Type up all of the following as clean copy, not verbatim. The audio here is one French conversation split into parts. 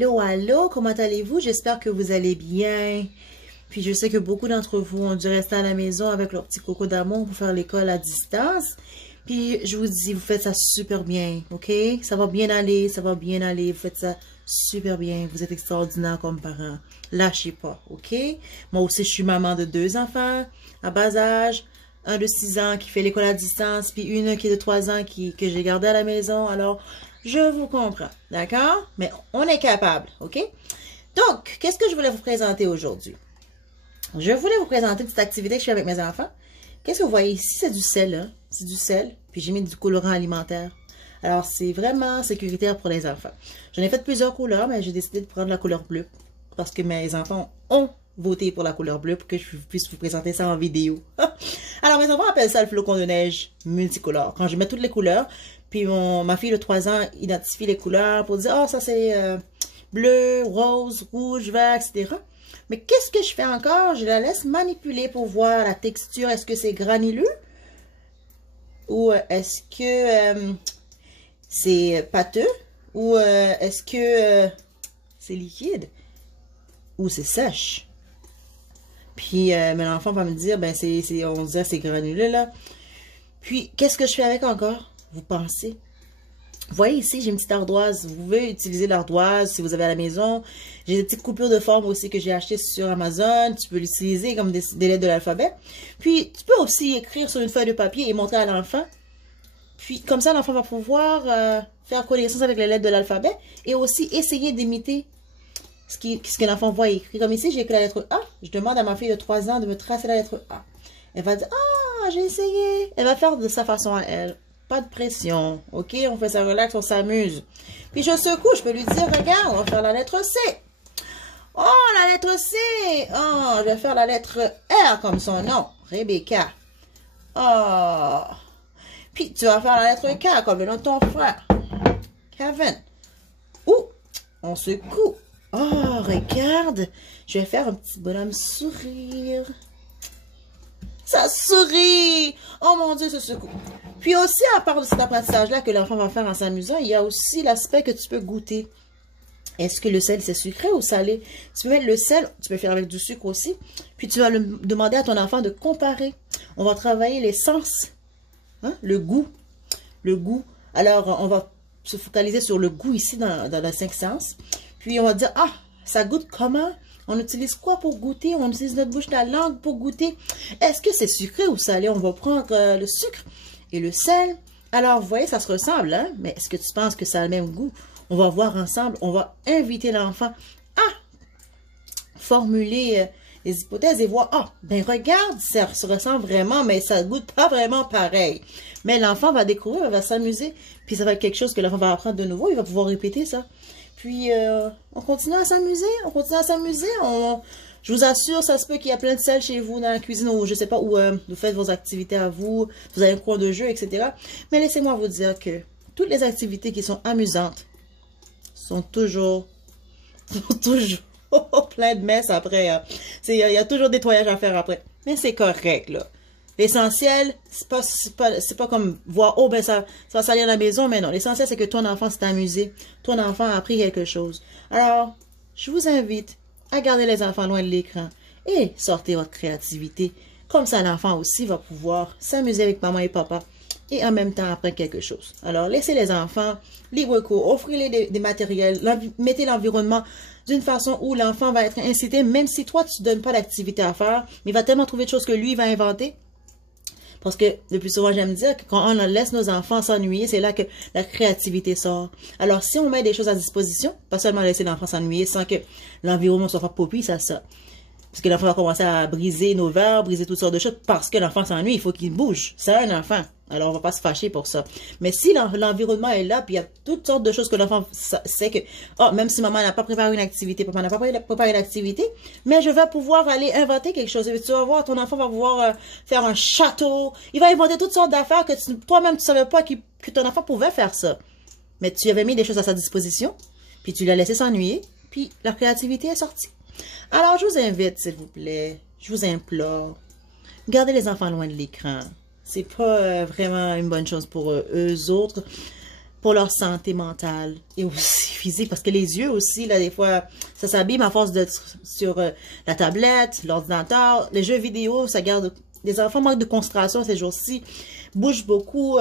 Allô, allô, comment allez-vous? J'espère que vous allez bien. Puis je sais que beaucoup d'entre vous ont dû rester à la maison avec leur petit coco d'amour pour faire l'école à distance. Puis je vous dis, vous faites ça super bien, ok? Ça va bien aller, ça va bien aller. Vous faites ça super bien. Vous êtes extraordinaire comme parents. Lâchez pas, ok? Moi aussi, je suis maman de 2 enfants à bas âge. Un de 6 ans qui fait l'école à distance, puis une qui est de 3 ans que j'ai gardée à la maison. Alors, je vous comprends, d'accord? Mais on est capable, ok? Donc, qu'est-ce que je voulais vous présenter aujourd'hui? Je voulais vous présenter une petite activité que je fais avec mes enfants. Qu'est-ce que vous voyez ici? C'est du sel, hein? C'est du sel, puis j'ai mis du colorant alimentaire. Alors, c'est vraiment sécuritaire pour les enfants. J'en ai fait plusieurs couleurs, mais j'ai décidé de prendre la couleur bleue parce que mes enfants ont voté pour la couleur bleue pour que je puisse vous présenter ça en vidéo. Alors, mes enfants appellent ça le flocon de neige multicolore. Quand je mets toutes les couleurs, puis ma fille de 3 ans identifie les couleurs pour dire, oh, ça c'est bleu, rose, rouge, vert, etc. Mais qu'est-ce que je fais encore? Je la laisse manipuler pour voir la texture. Est-ce que c'est granuleux? Ou est-ce que c'est pâteux? Ou est-ce que c'est liquide? Ou c'est sèche? Puis, mais l'enfant va me dire, ben, on dirait c'est granuleux, là. Puis, qu'est-ce que je fais avec encore? Vous pensez? Vous voyez ici, j'ai une petite ardoise. Vous pouvez utiliser l'ardoise si vous avez à la maison. J'ai des petites coupures de forme aussi que j'ai achetées sur Amazon. Tu peux l'utiliser comme des lettres de l'alphabet. Puis, tu peux aussi écrire sur une feuille de papier et montrer à l'enfant. Puis, comme ça, l'enfant va pouvoir faire connaissance avec les lettres de l'alphabet et aussi essayer d'imiter ce que l'enfant voit écrit. Comme ici, j'ai écrit la lettre A. Je demande à ma fille de 3 ans de me tracer la lettre A. Elle va dire, ah, j'ai essayé. Elle va faire de sa façon à elle. Pas de pression. OK? On fait ça relax, on s'amuse. Puis je secoue, je peux lui dire, regarde, on va faire la lettre C. Oh, la lettre C. Oh, je vais faire la lettre R comme son nom. Rebecca. Oh. Puis tu vas faire la lettre K comme le nom de ton frère. Kevin. Ouh, on secoue. Oh, regarde. Je vais faire un petit bonhomme sourire. Ça sourit. Oh mon Dieu, ce secoue. Puis aussi, à part de cet apprentissage-là que l'enfant va faire en s'amusant, il y a aussi l'aspect que tu peux goûter. Est-ce que le sel, c'est sucré ou salé? Tu peux mettre le sel, tu peux faire avec du sucre aussi. Puis tu vas demander à ton enfant de comparer. On va travailler les sens. Hein? Le goût. Le goût. Alors, on va se focaliser sur le goût ici dans les 5 sens. Puis on va dire, ah, ça goûte comment? On utilise quoi pour goûter? On utilise notre bouche, la langue pour goûter. Est-ce que c'est sucré ou salé? On va prendre le sucre et le sel. Alors, vous voyez, ça se ressemble, hein? Mais est-ce que tu penses que ça a le même goût? On va voir ensemble. On va inviter l'enfant à formuler les hypothèses et voir, ah, ben regarde, ça se ressemble vraiment, mais ça goûte pas vraiment pareil. Mais l'enfant va découvrir, il va s'amuser, puis ça va être quelque chose que l'enfant va apprendre de nouveau, il va pouvoir répéter ça. Puis, on continue à s'amuser, je vous assure, ça se peut qu'il y a plein de sel chez vous dans la cuisine, ou je sais pas, où vous faites vos activités à vous, vous avez un coin de jeu, etc. Mais laissez-moi vous dire que toutes les activités qui sont amusantes sont toujours plein de messes après. Il y a toujours des nettoyage à faire après. Mais c'est correct, là. L'essentiel, c'est pas comme voir, oh, ben ça va salir à la maison, mais non. L'essentiel, c'est que ton enfant s'est amusé. Ton enfant a appris quelque chose. Alors, je vous invite à garder les enfants loin de l'écran et sortez votre créativité. Comme ça, l'enfant aussi va pouvoir s'amuser avec maman et papa et en même temps apprendre quelque chose. Alors, laissez les enfants libre cours, offrez-les des matériels, mettez l'environnement d'une façon où l'enfant va être incité, même si toi, tu ne donnes pas d'activité à faire, mais il va tellement trouver de choses que lui va inventer. Parce que, le plus souvent, j'aime dire que quand on laisse nos enfants s'ennuyer, c'est là que la créativité sort. Alors, si on met des choses à disposition, pas seulement laisser l'enfant s'ennuyer sans que l'environnement soit pas propice à ça. Parce que l'enfant va commencer à briser nos verres, briser toutes sortes de choses, parce que l'enfant s'ennuie, il faut qu'il bouge. C'est un enfant. Alors, on va pas se fâcher pour ça. Mais si l'environnement est là, puis il y a toutes sortes de choses que l'enfant sait que, oh, même si maman n'a pas préparé une activité, papa n'a pas préparé une activité, mais je vais pouvoir aller inventer quelque chose. Et tu vas voir, ton enfant va pouvoir faire un château. Il va inventer toutes sortes d'affaires que toi-même, tu savais pas que ton enfant pouvait faire ça. Mais tu avais mis des choses à sa disposition, puis tu l'as laissé s'ennuyer, puis la créativité est sortie. Alors, je vous invite, s'il vous plaît, je vous implore, gardez les enfants loin de l'écran. C'est pas vraiment une bonne chose pour eux autres. pour leur santé mentale et aussi physique, parce que les yeux aussi, là, des fois, ça s'abîme à force d'être sur la tablette, l'ordinateur, les jeux vidéo, ça garde... Les enfants manquent de concentration ces jours-ci, bougent beaucoup,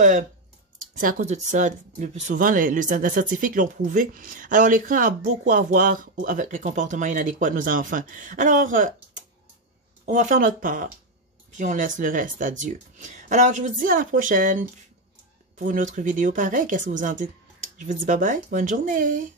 c'est à cause de tout ça, le plus souvent, les scientifiques l'ont prouvé. Alors, l'écran a beaucoup à voir avec les comportements inadéquats de nos enfants. Alors, on va faire notre part, puis on laisse le reste à Dieu. Alors, je vous dis à la prochaine pour une autre vidéo pareille. Qu'est-ce que vous en dites? Je vous dis bye bye, bonne journée!